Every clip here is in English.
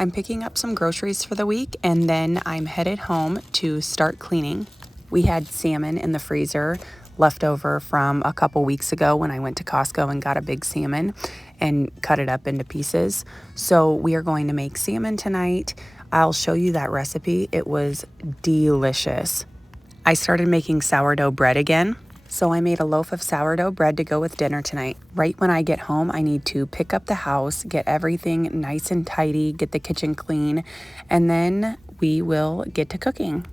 I'm picking up some groceries for the week and then I'm headed home to start cleaning. We had salmon in the freezer left over from a couple weeks ago when I went to Costco and got a big salmon and cut it up into pieces. So we are going to make salmon tonight. I'll show you that recipe. It was delicious. I started making sourdough bread again. So I made a loaf of sourdough bread to go with dinner tonight. Right when I get home, I need to pick up the house, get everything nice and tidy, get the kitchen clean, and then we will get to cooking.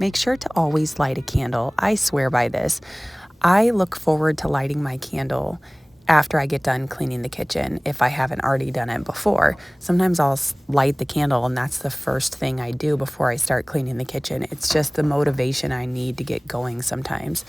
Make sure to always light a candle. I swear by this. I look forward to lighting my candle after I get done cleaning the kitchen if I haven't already done it before. Sometimes I'll light the candle and that's the first thing I do before I start cleaning the kitchen. It's just the motivation I need to get going sometimes.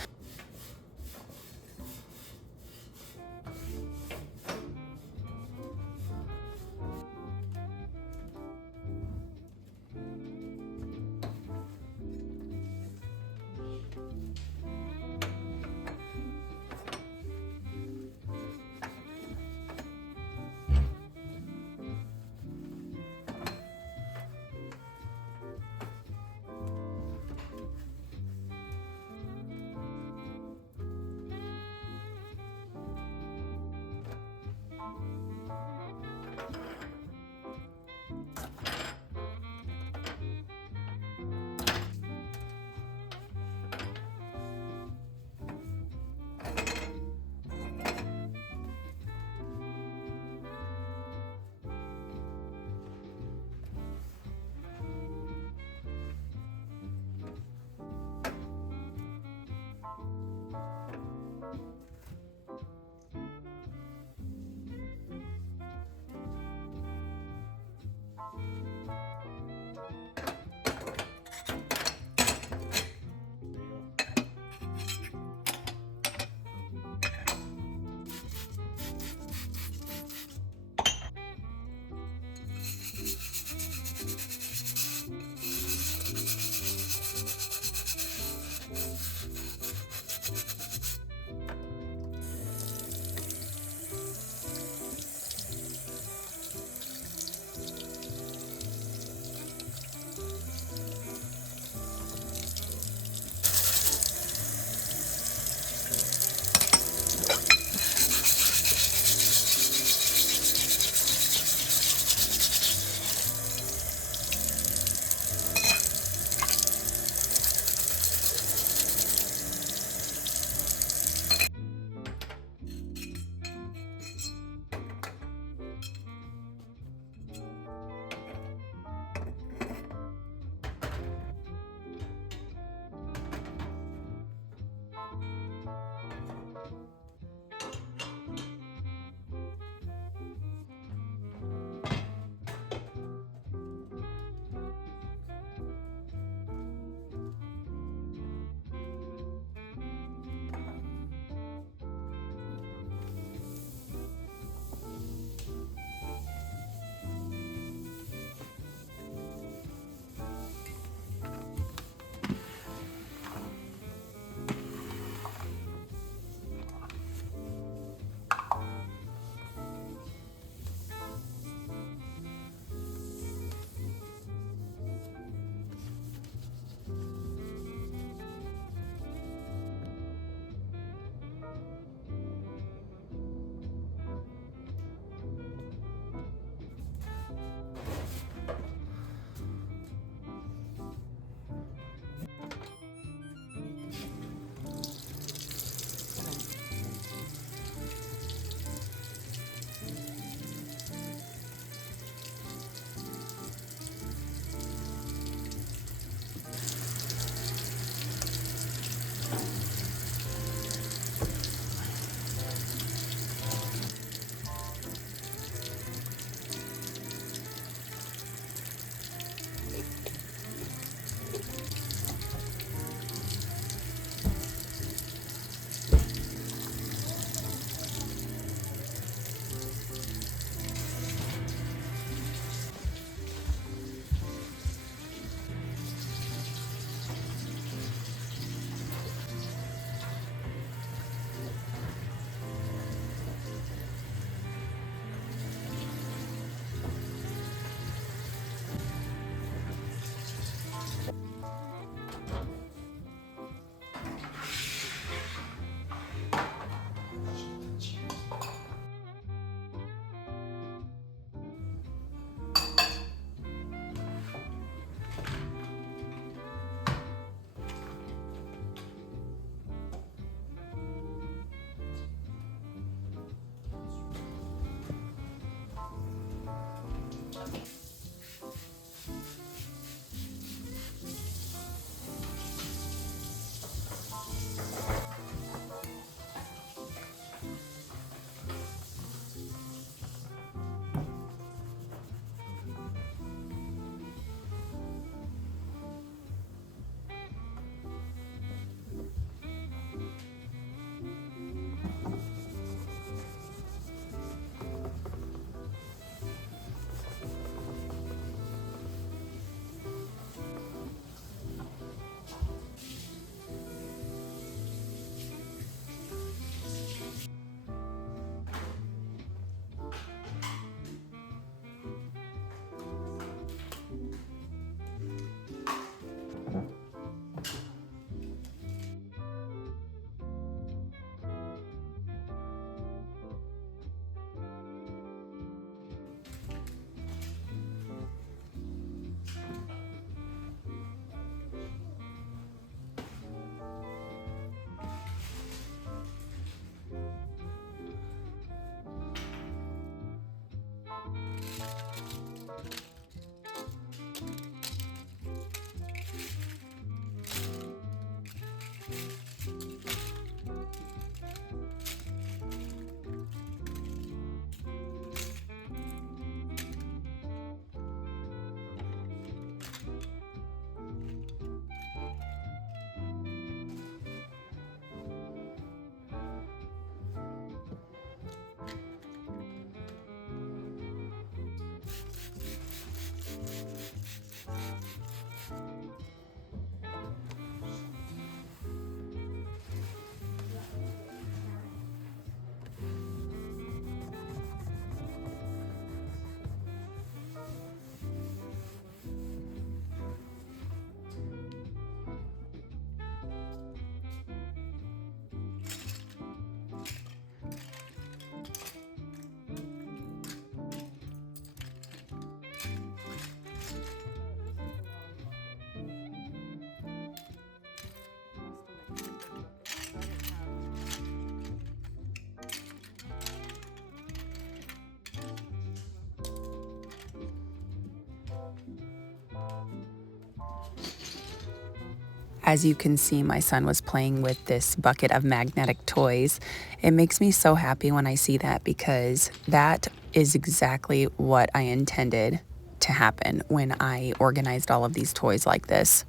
As you can see, my son was playing with this bucket of magnetic toys. It makes me so happy when I see that because that is exactly what I intended to happen when I organized all of these toys like this.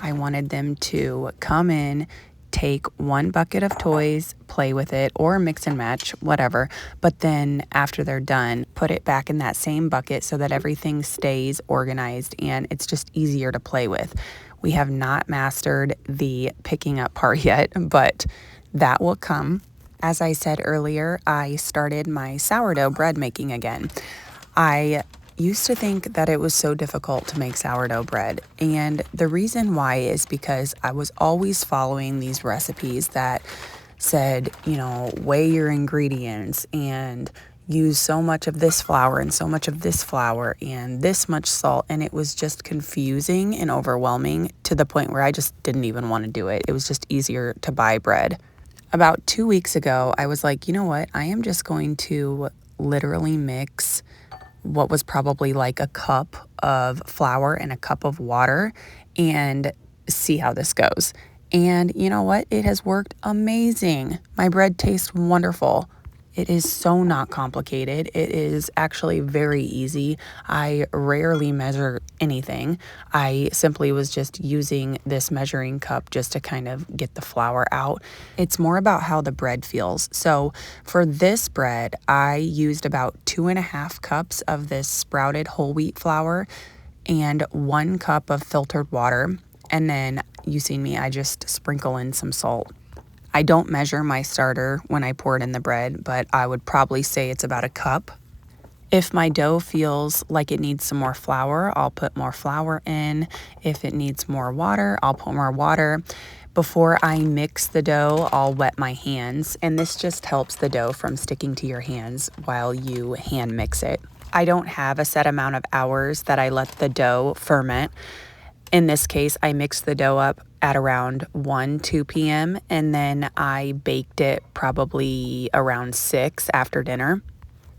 I wanted them to come in, take one bucket of toys, play with it, or mix and match, whatever. But then after they're done, put it back in that same bucket so that everything stays organized and it's just easier to play with. We have not mastered the picking up part yet, but that will come. As I said earlier, I started my sourdough bread making again. I used to think that it was so difficult to make sourdough bread, and the reason why is because I was always following these recipes that said, weigh your ingredients and use so much of this flour and so much of this flour and this much salt, and it was just confusing and overwhelming to the point where I just didn't even want to do it. It was just easier to buy bread. About 2 weeks ago, I was like, you know what? I am just going to literally mix what was probably like a cup of flour and a cup of water and see how this goes. And you know what? It has worked amazing. My bread tastes wonderful. It is so not complicated. It is actually very easy. I rarely measure anything. I simply was just using this measuring cup just to kind of get the flour out. It's more about how the bread feels. So for this bread, I used about 2.5 cups of this sprouted whole wheat flour and 1 cup of filtered water. And then you seen me, I just sprinkle in some salt. I don't measure my starter when I pour it in the bread, but I would probably say it's about a cup. If my dough feels like it needs some more flour, I'll put more flour in. If it needs more water, I'll put more water. Before I mix the dough, I'll wet my hands, and this just helps the dough from sticking to your hands while you hand mix it. I don't have a set amount of hours that I let the dough ferment. In this case, I mixed the dough up at around 2 p.m. and then I baked it probably around 6 after dinner.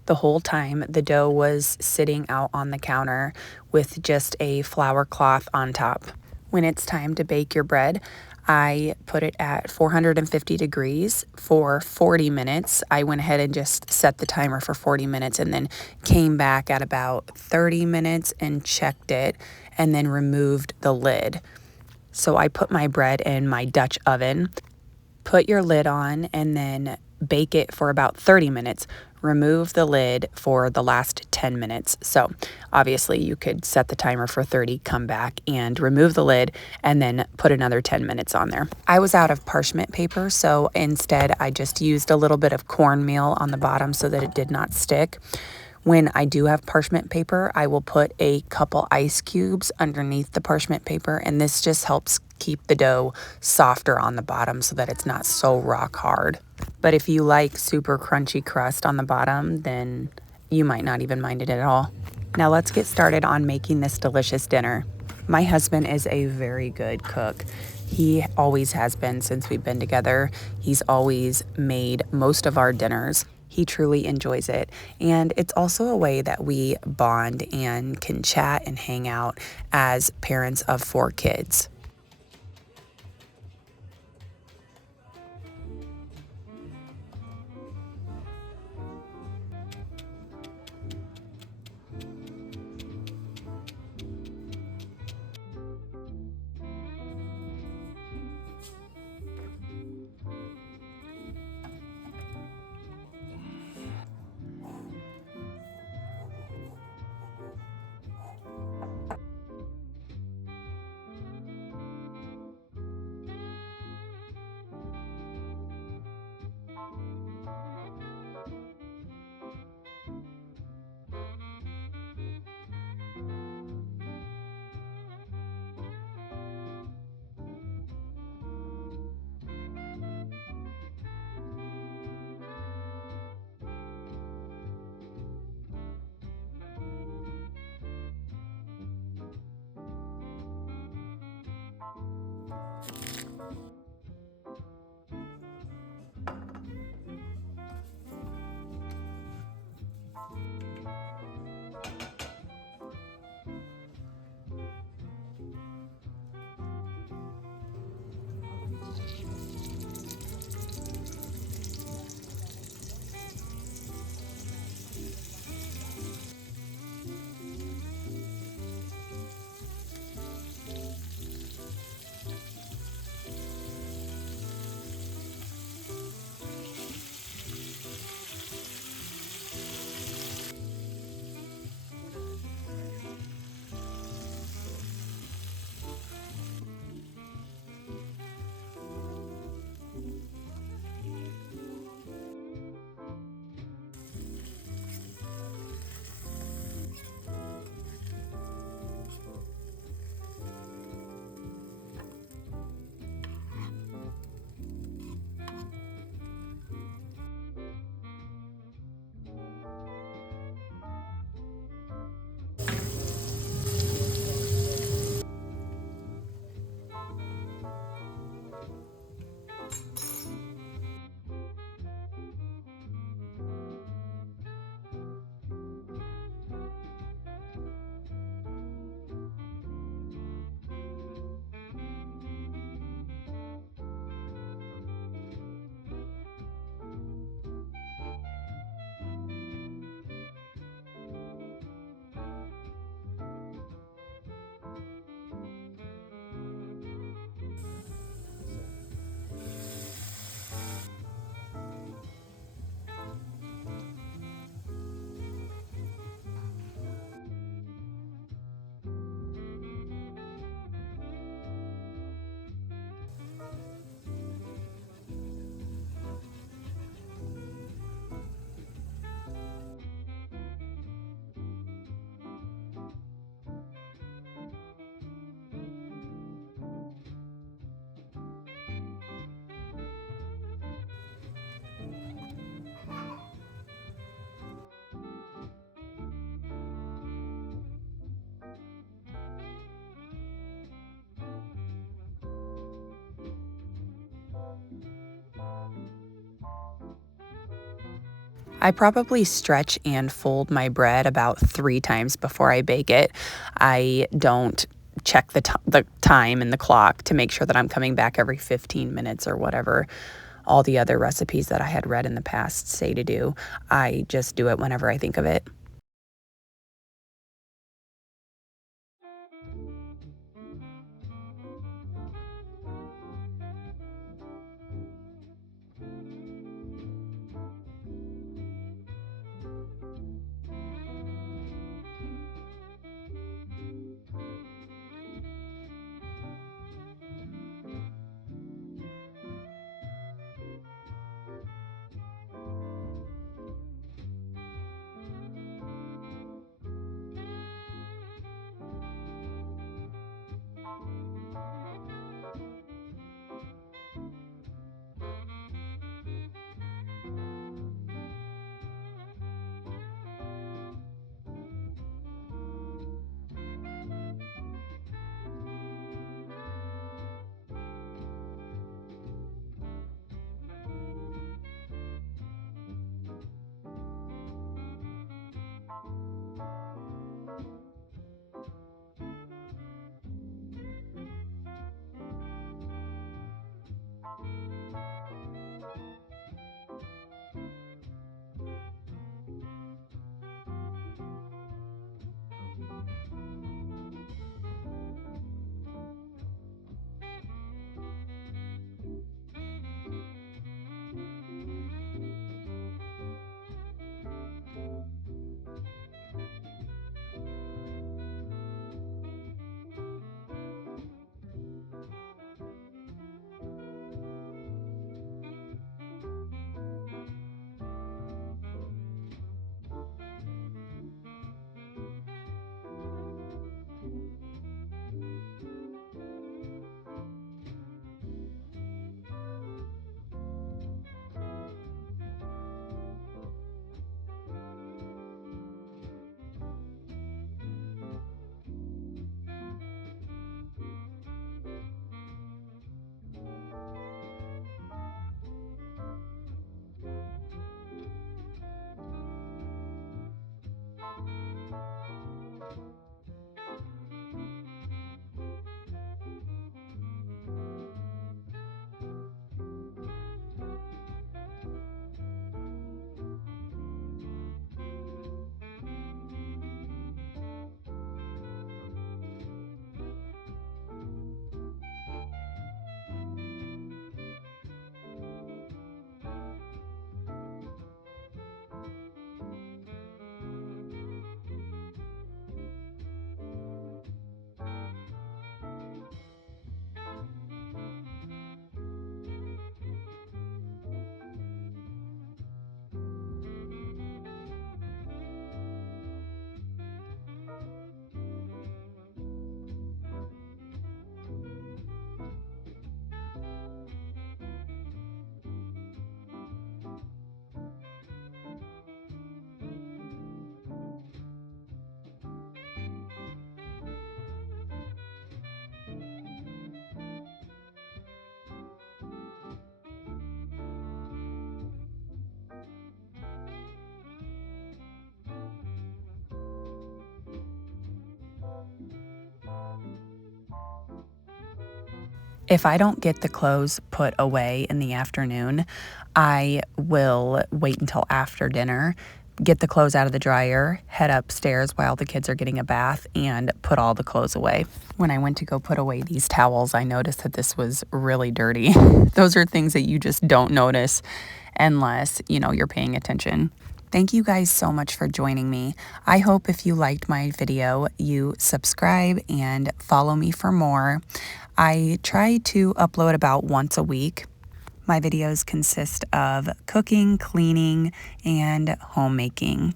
The whole time the dough was sitting out on the counter with just a flour cloth on top. When it's time to bake your bread, I put it at 450 degrees for 40 minutes. I went ahead and just set the timer for 40 minutes and then came back at about 30 minutes and checked it and then removed the lid. So I put my bread in my Dutch oven, put your lid on, and then bake it for about 30 minutes. Remove the lid for the last 10 minutes. So obviously you could set the timer for 30, come back and remove the lid and then put another 10 minutes on there. I was out of parchment paper, so instead I just used a little bit of cornmeal on the bottom so that it did not stick. When I do have parchment paper, I will put a couple ice cubes underneath the parchment paper, and this just helps keep the dough softer on the bottom so that it's not so rock hard. But if you like super crunchy crust on the bottom, then you might not even mind it at all. Now let's get started on making this delicious dinner. My husband is a very good cook. He always has been since we've been together. He's always made most of our dinners. He truly enjoys it. And it's also a way that we bond and can chat and hang out as parents of 4 kids. I probably stretch and fold my bread about 3 times before I bake it. I don't check the time and the clock to make sure that I'm coming back every 15 minutes or whatever all the other recipes that I had read in the past say to do. I just do it whenever I think of it. If I don't get the clothes put away in the afternoon, I will wait until after dinner, get the clothes out of the dryer, head upstairs while the kids are getting a bath, and put all the clothes away. When I went to go put away these towels, I noticed that this was really dirty. Those are things that you just don't notice unless, you're paying attention. Thank you guys so much for joining me. I hope if you liked my video, you subscribe and follow me for more. I try to upload about once a week. My videos consist of cooking, cleaning, and homemaking.